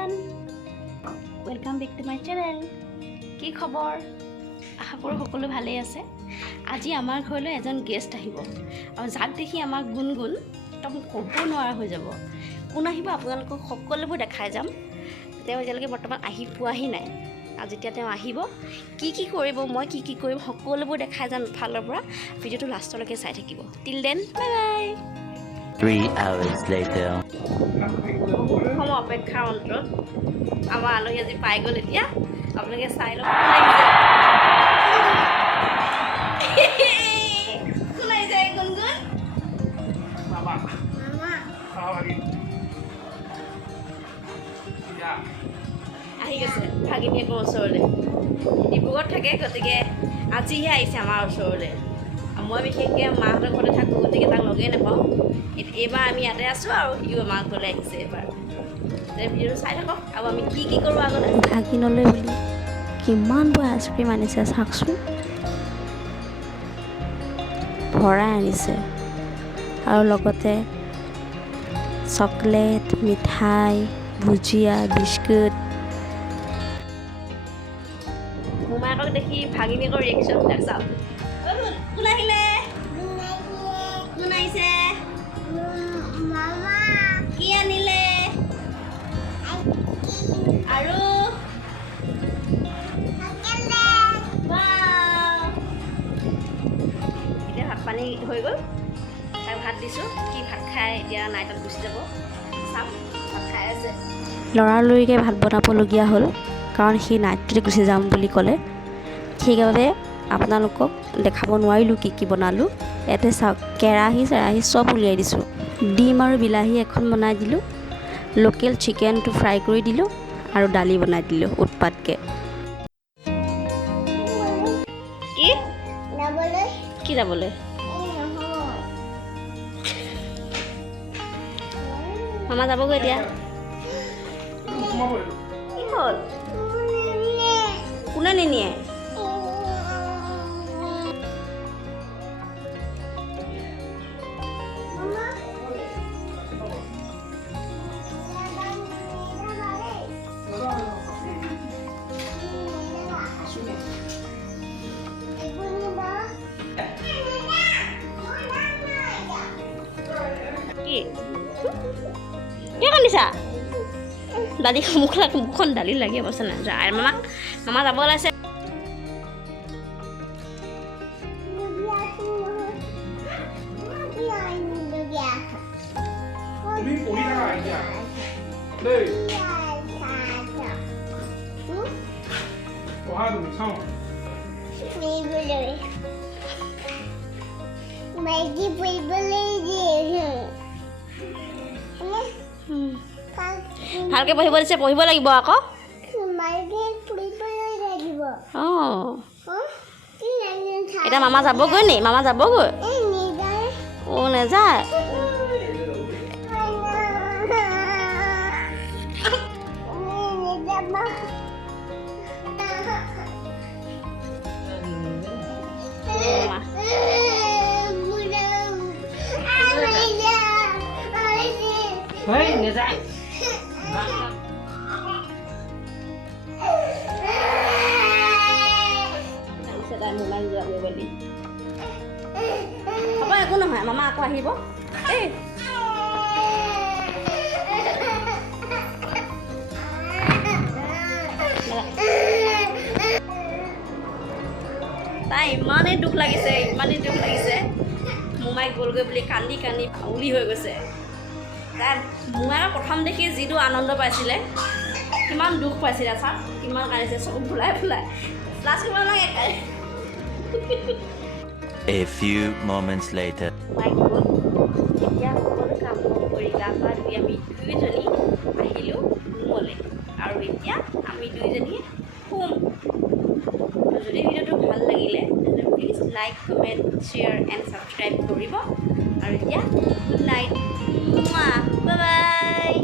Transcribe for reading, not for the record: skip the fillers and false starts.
everyone, welcome back to my channel. কি খবৰ? আশা কৰোঁ সকলো ভালেই আছে। আজি আমাৰ ঘৰলৈ এজন গেষ্ট আহিব আৰু যাক দেখি আমাৰ গুণগুণ একদম ক'ব নোৱাৰা হৈ যাব। কোন আহিব আপোনালোকক সকলোবোৰ দেখাই যাম। তেওঁ এতিয়ালৈকে বৰ্তমান আহি পোৱাহি নাই। আৰু যেতিয়া তেওঁ আহিব কি কৰিব, মই কি কৰিম সকলোবোৰ দেখাই যাম ফালৰ পৰা। ভিডিঅ'টো লাষ্টলৈকে চাই থাকিব। Till then bye bye. 3 hours later. সময় অপেক্ষাৰ অন্তৰত আমাৰ আলহী আজি পাই গ'ল। এতিয়া আপোনালোকে চাই লওক কোন আহিছে গুণগুণ আহি গৈছে ভাগিনীয়েকৰ ওচৰলৈ। ডিব্ৰুগড়ত থাকে, গতিকে আজিহে আহিছে আমাৰ ওচৰলৈ। মই বিশেষকৈ মাহঁতৰ ঘৰতে থাকোঁ, গতিকে তাক লগেই নাপাওঁ। এইবাৰ আমি ইয়াতে আছোঁ আৰু সিও আমাৰ ঘৰলৈ আহিছে এইবাৰ। ভিডিঅ'টো চাই থাকক আৰু আমি কি কৰোঁ আগতে। ভাগিনলৈ বুলি কিমানবোৰ আইচক্ৰীম আনিছে চাওকচোন, ভৰাই আনিছে আৰু লগতে চকলেট, মিঠাই, ভুজিয়া, বিস্কুট। মোমায়েকক দেখি ভাগিনীয়েকৰ ৰিয়েকশ্যনবিলাক চাওক। কোন আহিলে? কোন আহিছে? কি আনিলে? আৰু এতিয়া ভাত পানী হৈ গ'ল, তাক ভাত দিছোঁ। কি ভাত খাই এতিয়া নাইটত গুচি যাব। চাওক ভাত খাই আছে। লৰালৰিকৈ ভাত বনাবলগীয়া হ'ল, কাৰণ সি নাইটতে গুচি যাম বুলি ক'লে। সেইবাবে আপোনালোকক দেখাব নোৱাৰিলোঁ কি বনালোঁ। ইয়াতে চাওক কেৰাহী চব উলিয়াই দিছোঁ। ডিম আৰু বিলাহী এখন বনাই দিলোঁ, লোকেল চিকেনটো ফ্ৰাই কৰি দিলোঁ আৰু দালি বনাই দিলোঁ উৎপাতকৈ। কি যাবলৈ? মামা যাবগৈ এতিয়া। কি হ'ল? কোনে নিনিয়ে? কি কান্দিছা? দালি মুখখন দালি লাগি অৱস্থা নাই। যায় মামা যাব ওলাইছে। ভালকৈ পঢ়িব দিছে, পঢ়িব লাগিব আকৌ। অঁ এতিয়া মামা যাবগৈ নি? মামা যাবগৈ? অঁ নেযায়। নেযায়। হ'ব একো নহয়, মামা আকৌ আহিব। এই তাই ইমানেই দুখ লাগিছে, মোমাইক গ'লগৈ বুলি কান্দি উলি হৈ গৈছে। তাই মোমাইক প্ৰথম দেখি যিটো আনন্দ পাইছিলে, কিমান দুখ পাইছিলে। চাওক কিমান কান্দিছে, চকু ফুলাই লাজ কিমান লাগে। A few moments later. এতিয়া সকলো কাম কৰি গা পা ধুই আমি দুয়োজনী আহিলোঁ ৰুমলৈ, আৰু এতিয়া আমি দুয়োজনীয়ে শুম। যদি ভিডিঅ'টো ভাল লাগিলে তেন্তে please like, comment, share and subscribe কৰিব। আৰু এতিয়া গুড নাইট, বাই বাই।